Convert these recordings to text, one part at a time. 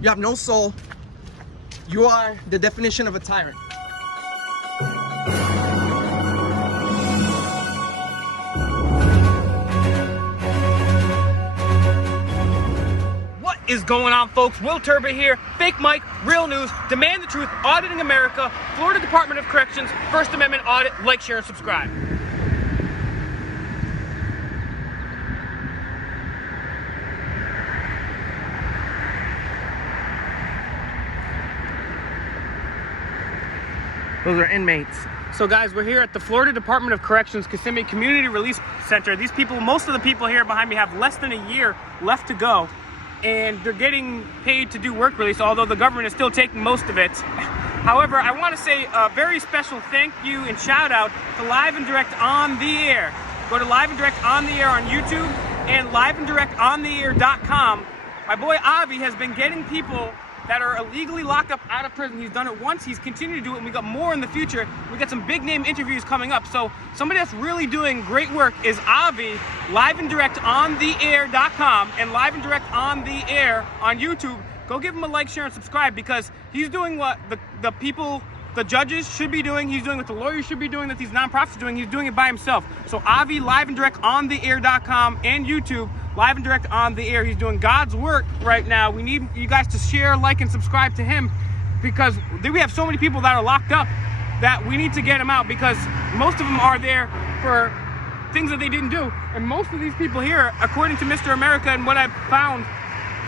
You have no soul. You are the definition of a tyrant. What is going on, folks? Will Turba here. Fake Mike, real news, demand the truth, auditing America, Florida Department of Corrections, First Amendment audit. Like, share, and subscribe. Those are inmates. So guys, we're here at the Florida Department of Corrections Kissimmee Community Release Center. These people, most of the people here behind me have less than a year left to go, and they're getting paid to do work release, although the government is still taking most of it. However, I want to say a very special thank you and shout out to Live and Direct on the Air. Go to Live and Direct on the Air on YouTube and liveanddirectontheair.com. My boy Avi has been getting people that are illegally locked up out of prison. He's done it once, he's continued to do it, and we got more in the future. We got some big name interviews coming up. So somebody that's really doing great work is Avi, liveanddirectontheair.com and Live and Direct on the Air on YouTube. Go give him a like, share, and subscribe, because he's doing what the people, the judges should be doing. He's doing what the lawyers should be doing, that these nonprofits are doing. He's doing it by himself. So Avi, liveanddirectontheair.com and YouTube, Live and Direct on the Air. He's doing God's work right now. We need you guys to share, like, and subscribe to him, because we have so many people that are locked up that we need to get them out, because most of them are there for things that they didn't do. And most of these people here, according to Mr. America and what I've found,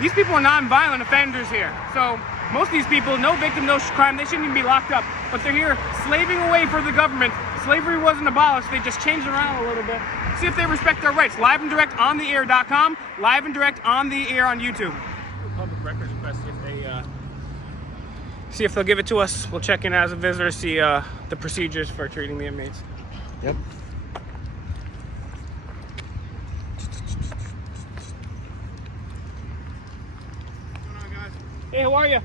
these people are non-violent offenders here. So most of these people, no victim, no crime, they shouldn't even be locked up. But they're here slaving away for the government. Slavery wasn't abolished, they just changed it around a little bit. See if they respect their rights. Live and Direct on the Air.com, Live and Direct on the Air on YouTube. Public records request, if they see if they'll give it to us. We'll check in as a visitor, see the procedures for treating the inmates. Yep. Hey, how are you?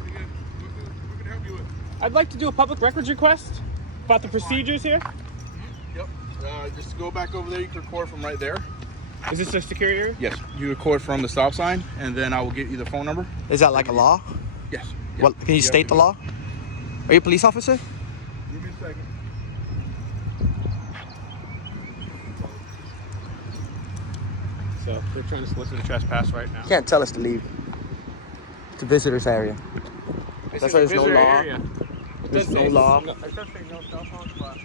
Pretty good. What can I help you with? I'd like to do a public records request about the procedures here. Yep. Just go back over there. You can record from right there. Is this a security area? Yes. You record from the stop sign, and then I will get you the phone number. Is that like a law? Yes. Yep. Well, can you state the law? Are you a police officer? Give me a second. So they're trying to solicit a trespass right now. You can't tell us to leave. It's a visitor's area. This That's is why a there's no visitor law. area. It There's does no say- law. It does say no cell phones, but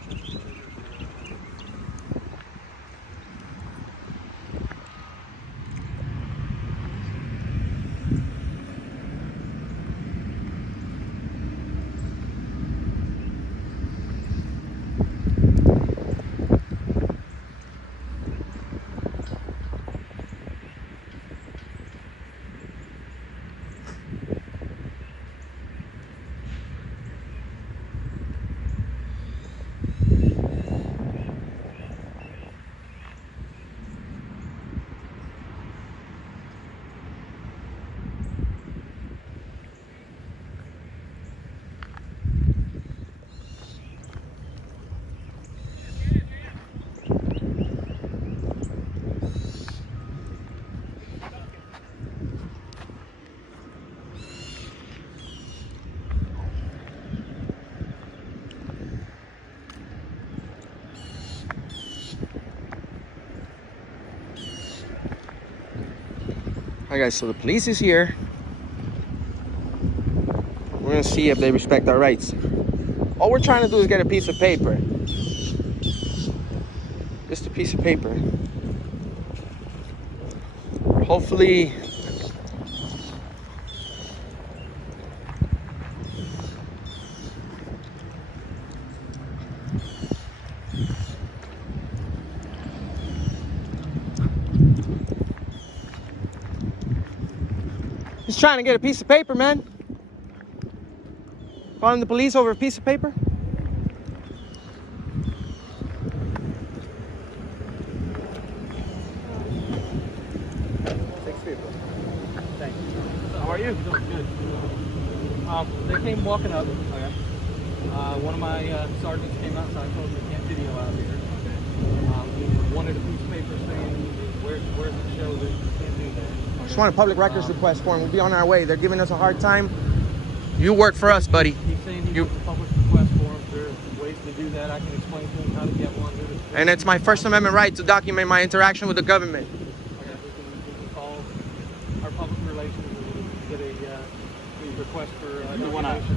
Hi guys, so the police is here. We're gonna see if they respect our rights. All we're trying to do is get a piece of paper. Just a piece of paper. Hopefully just trying to get a piece of paper, man. Calling the police over a piece of paper? thank you. How are you? Good. They came walking up. Okay. One of my sergeants came outside and told me they can't video out here. Wanted a piece of paper saying where's the show that you can't do that. Just want a public records request form. We'll be on our way. They're giving us a hard time. You work for us, buddy. He's saying he wants a public request form. There's ways to do that. I can explain to him how to get one. And it's my First Amendment right to document my interaction with the government. Okay, we can call our public relations and get a request for documentation.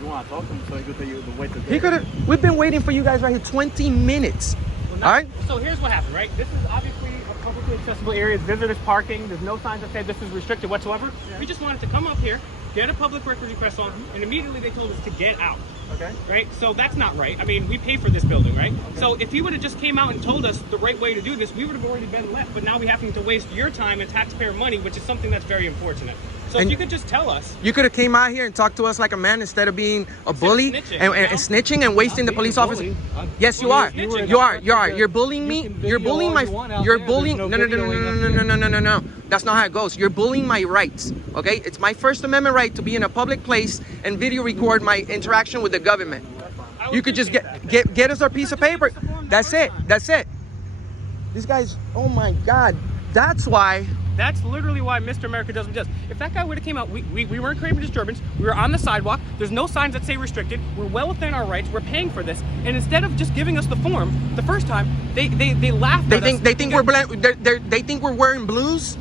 You want to talk to him so he could tell you the way to He could have. We've been waiting for you guys right here 20 minutes. Well, All right. So here's what happened, right? This is obviously a publicly accessible area. It's visitors parking. There's no signs that say this is restricted whatsoever. Yeah. We just wanted to come up here, get a public records request on, and immediately they told us to get out. Okay. Right? So that's not right. I mean, we pay for this building, right? Okay. So if he would have just came out and told us the right way to do this, we would have already been left. But now we having to waste your time and taxpayer money, which is something that's very unfortunate. So And if you could just tell us. You could have came out here and talked to us like a man instead of being a bully and snitching and wasting the police officer. Yes, you are. snitching. You are. You are. You're bullying me. You're bullying my. You're bullying. No, no. That's not how it goes. You're bullying my rights. Okay? It's my First Amendment right to be in a public place and video record my interaction with the government. You could just get us our piece of paper. That's it. That's it. These guys. Oh my God. That's why. That's literally why Mr. America doesn't just. If that guy would have came out, we weren't creating disturbance. We were on the sidewalk. There's no signs that say restricted. We're well within our rights. We're paying for this. And instead of just giving us the form the first time, they laughed at us. They think they think we're wearing blues,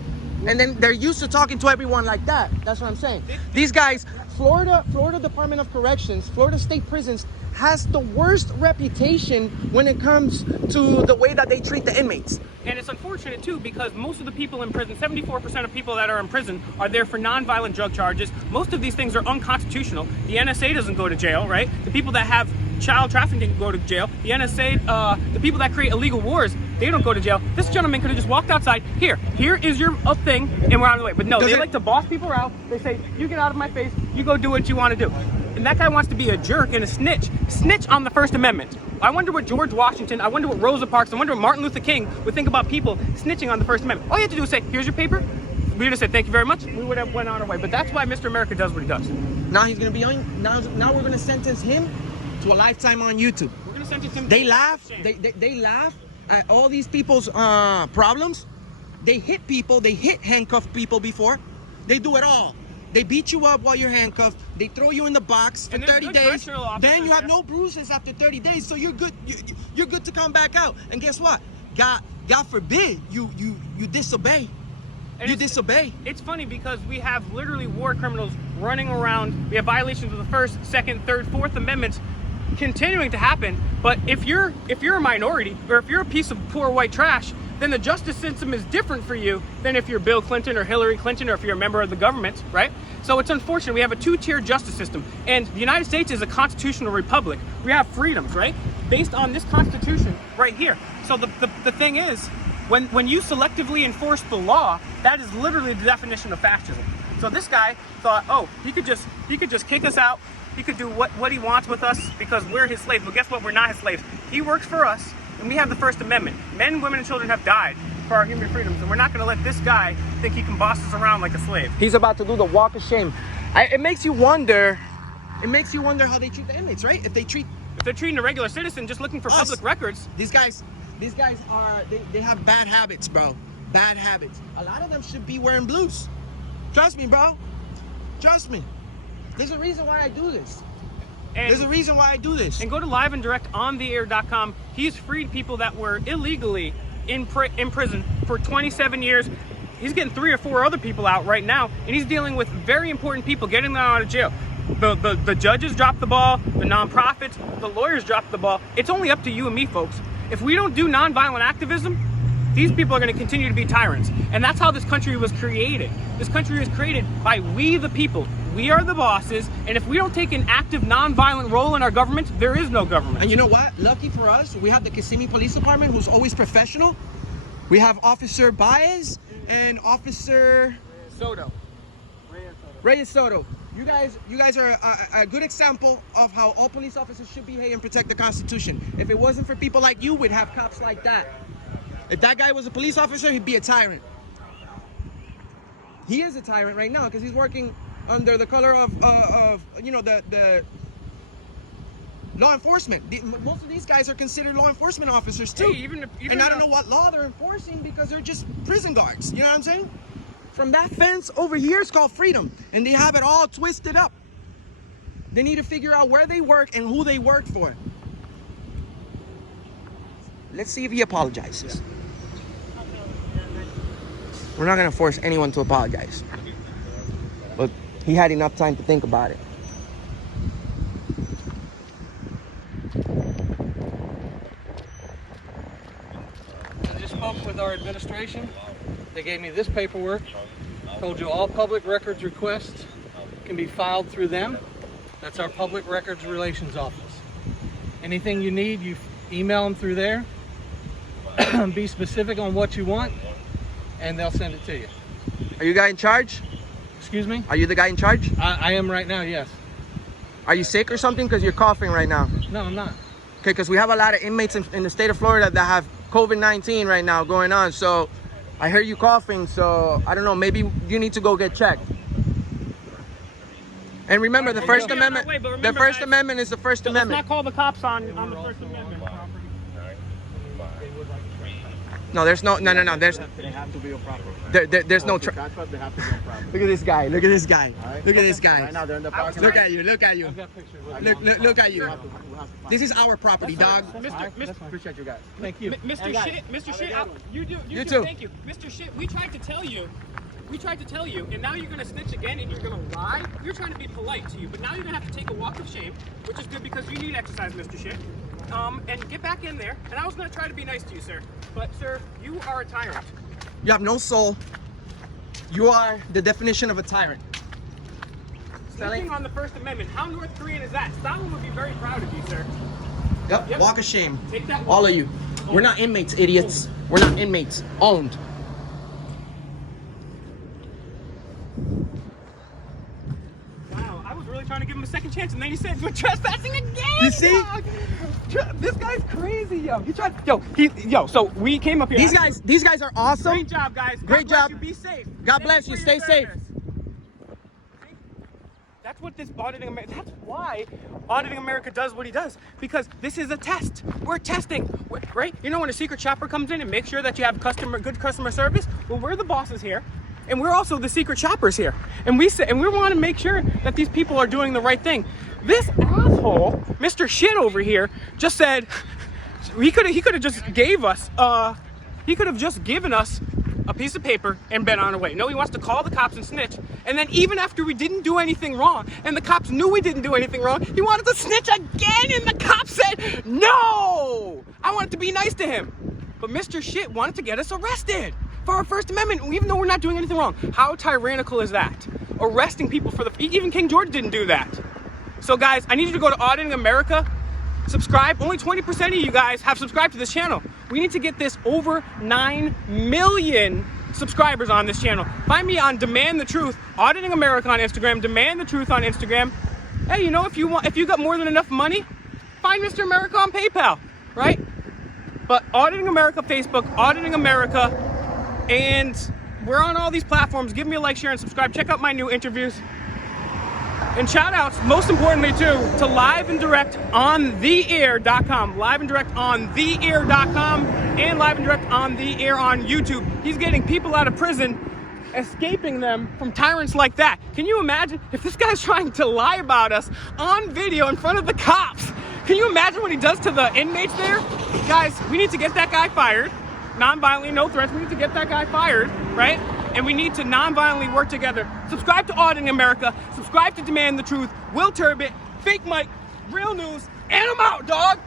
and then they're used to talking to everyone like that. That's what I'm saying. These guys, Florida Department of Corrections, Florida State Prisons has the worst reputation when it comes to the way that they treat the inmates. And it's unfortunate too, because most of the people in prison, 74% of people that are in prison are there for non-violent drug charges. Most of these things are unconstitutional. The NSA doesn't go to jail, right? The people that have child trafficking go to jail. The NSA, the people that create illegal wars, they don't go to jail. This gentleman could have just walked outside. Here is your thing, and we're on the way. But no, they like to boss people out. They say, you get out of my face, you go do what you want to do. And that guy wants to be a jerk and a snitch. Snitch on the First Amendment. I wonder what George Washington, I wonder what Rosa Parks, I wonder what Martin Luther King would think about people snitching on the First Amendment. All you have to do is say, here's your paper. We would have said, thank you very much. We would have went on our way. But that's why Mr. America does what he does. Now he's gonna be on. Now we're gonna sentence him to a lifetime on YouTube. We're gonna sentence him. They laugh. They laugh at all these people's problems. They hit people. They hit handcuffed people before. They do it all. They beat you up while you're handcuffed. They throw you in the box for 30 days. Then you have no bruises after 30 days, so you're good. You're good to come back out. And guess what? God forbid you disobey. You disobey. It's funny because we have literally war criminals running around. We have violations of the First, Second, Third, Fourth Amendments continuing to happen. But if you're a minority, or if you're a piece of poor white trash, then the justice system is different for you than if you're Bill Clinton or Hillary Clinton, or if you're a member of the government, right? So it's unfortunate. We have a two-tier justice system. And the United States is a constitutional republic. We have freedoms, right? Based on this Constitution right here. So the thing is, when you selectively enforce the law, that is literally the definition of fascism. So this guy thought, oh, he could just kick us out. He could do what he wants with us because we're his slaves. But guess what? We're not his slaves. He works for us. And we have the First Amendment. Men, women, and children have died for our human freedoms, and we're not going to let this guy think he can boss us around like a slave. He's about to do the walk of shame. It makes you wonder. It makes you wonder how they treat the inmates, right? If they're treating a regular citizen just looking for public records. These guys are they have bad habits, bro. Bad habits. A lot of them should be wearing blues. Trust me, bro. Trust me. There's a reason why I do this. There's a reason why I do this. And go to liveanddirectontheair.com. He's freed people that were illegally in prison for 27 years. He's getting 3 or 4 other people out right now, and he's dealing with very important people, getting them out of jail. The judges dropped the ball, the nonprofits, the lawyers dropped the ball. It's only up to you and me, folks. If we don't do nonviolent activism, these people are going to continue to be tyrants. And that's how this country was created. This country was created by we the people. We are the bosses, and if we don't take an active, non-violent role in our government, there is no government. And you know what? Lucky for us, we have the Kissimmee Police Department, who's always professional. We have Officer Baez and Officer Soto. Reyes Soto. You guys are a good example of how all police officers should behave and protect the Constitution. If it wasn't for people like you, we'd have cops like that. If that guy was a police officer, he'd be a tyrant. He is a tyrant right now because he's working under the color of you know, the law enforcement. Most of these guys are considered law enforcement officers too. Hey, even and I don't know what law they're enforcing because they're just prison guards. You know what I'm saying? from that fence over here is called freedom. And they have it all twisted up. They need to figure out where they work and who they work for. Let's see if he apologizes. We're not gonna force anyone to apologize. But he had enough time to think about it. I just spoke with our administration. They gave me this paperwork. Told you all public records requests can be filed through them. That's our Public Records Relations Office. Anything you need, you email them through there. Be specific on what you want, and they'll send it to you. Are you the guy in charge? Excuse me? Are you the guy in charge? I am right now, yes. Are you sick or something? Because you're coughing right now. No, I'm not. Okay, because we have a lot of inmates in the state of Florida that have COVID-19 right now going on. So I heard you coughing, so I don't know, maybe you need to go get checked. And remember, the First Amendment, the First Amendment is the First Let's Amendment. not call the cops on the First Amendment. No, there's no. There's They have to be on property. there's no. They have to be on property. Look at this guy. Look at this guy. Alright? Look at this Right guy. now they're in the parking Look lot. at you. Look at you. I've got pictures with you. Look at you. We'll have to find This is our property, dog. Appreciate you guys. Thank you. Mr. Shit, Mr. Shit, you You too. too. Thank you, Mr. Shit. We tried to tell you, and now you're gonna snitch again, and you're gonna lie. You're trying to be polite to you, but now you're gonna have to take a walk of shame, which is good because you need exercise, Mr. Shit. And get back in there. And I was gonna try to be nice to you, sir, but sir, you are a tyrant. You have no soul. You are the definition of a tyrant. Snitching on the First Amendment. How North Korean is that? Stalin would be very proud of you, sir. Yep. Walk of shame. Take that walk. All of you. We're not inmates, idiots. We're not inmates. Owned. Wow, I was really trying to give him a second chance, and then he said we're trespassing again. You see? dog. This guy's crazy, yo. He tried. So we came up here. These guys are awesome. Great job, guys. Great God bless job. You. Be safe. God Thank bless you. for Stay your safe. service. That's what this Auditing America. That's why Auditing America does what he does, because this is a test. We're testing, right? You know when a secret shopper comes in and makes sure that you have good customer service. Well, we're the bosses here, and we're also the secret shoppers here, and we want to make sure that these people are doing the right thing. This asshole, Mr. Shit over here, just said he could have just gave us he could have just given us a piece of paper and been on our way. No, he wants to call the cops and snitch. And then even after we didn't do anything wrong, and the cops knew we didn't do anything wrong, he wanted to snitch again, and the cops said, no! I wanted to be nice to him. But Mr. Shit wanted to get us arrested for our First Amendment, even though we're not doing anything wrong. How tyrannical is that? Arresting people for even King George didn't do that. So guys, I need you to go to Auditing America, subscribe. Only 20% of you guys have subscribed to this channel. We need to get this over 9 million subscribers on this channel. Find me on Demand the Truth, Auditing America on Instagram, Demand the Truth on Instagram. Hey, you know, if you got more than enough money, find Mr. America on PayPal, right? But Auditing America Facebook, Auditing America, and we're on all these platforms. Give me a like, share, and subscribe. Check out my new interviews. And shout outs, most importantly too, to Live and Direct on theair.com. Live and Direct on theair.com and Live and Direct on the air on YouTube. He's getting people out of prison, escaping them from tyrants like that. Can you imagine if this guy's trying to lie about us on video in front of the cops? Can you imagine what he does to the inmates there? Guys, we need to get that guy fired. Non-violently, no threats. We need to get that guy fired, right? And we need to non-violently work together. Subscribe to Auditing America. Subscribe to Demand the Truth. Will Turbot, Fake Mike, Real News, and I'm out, dog.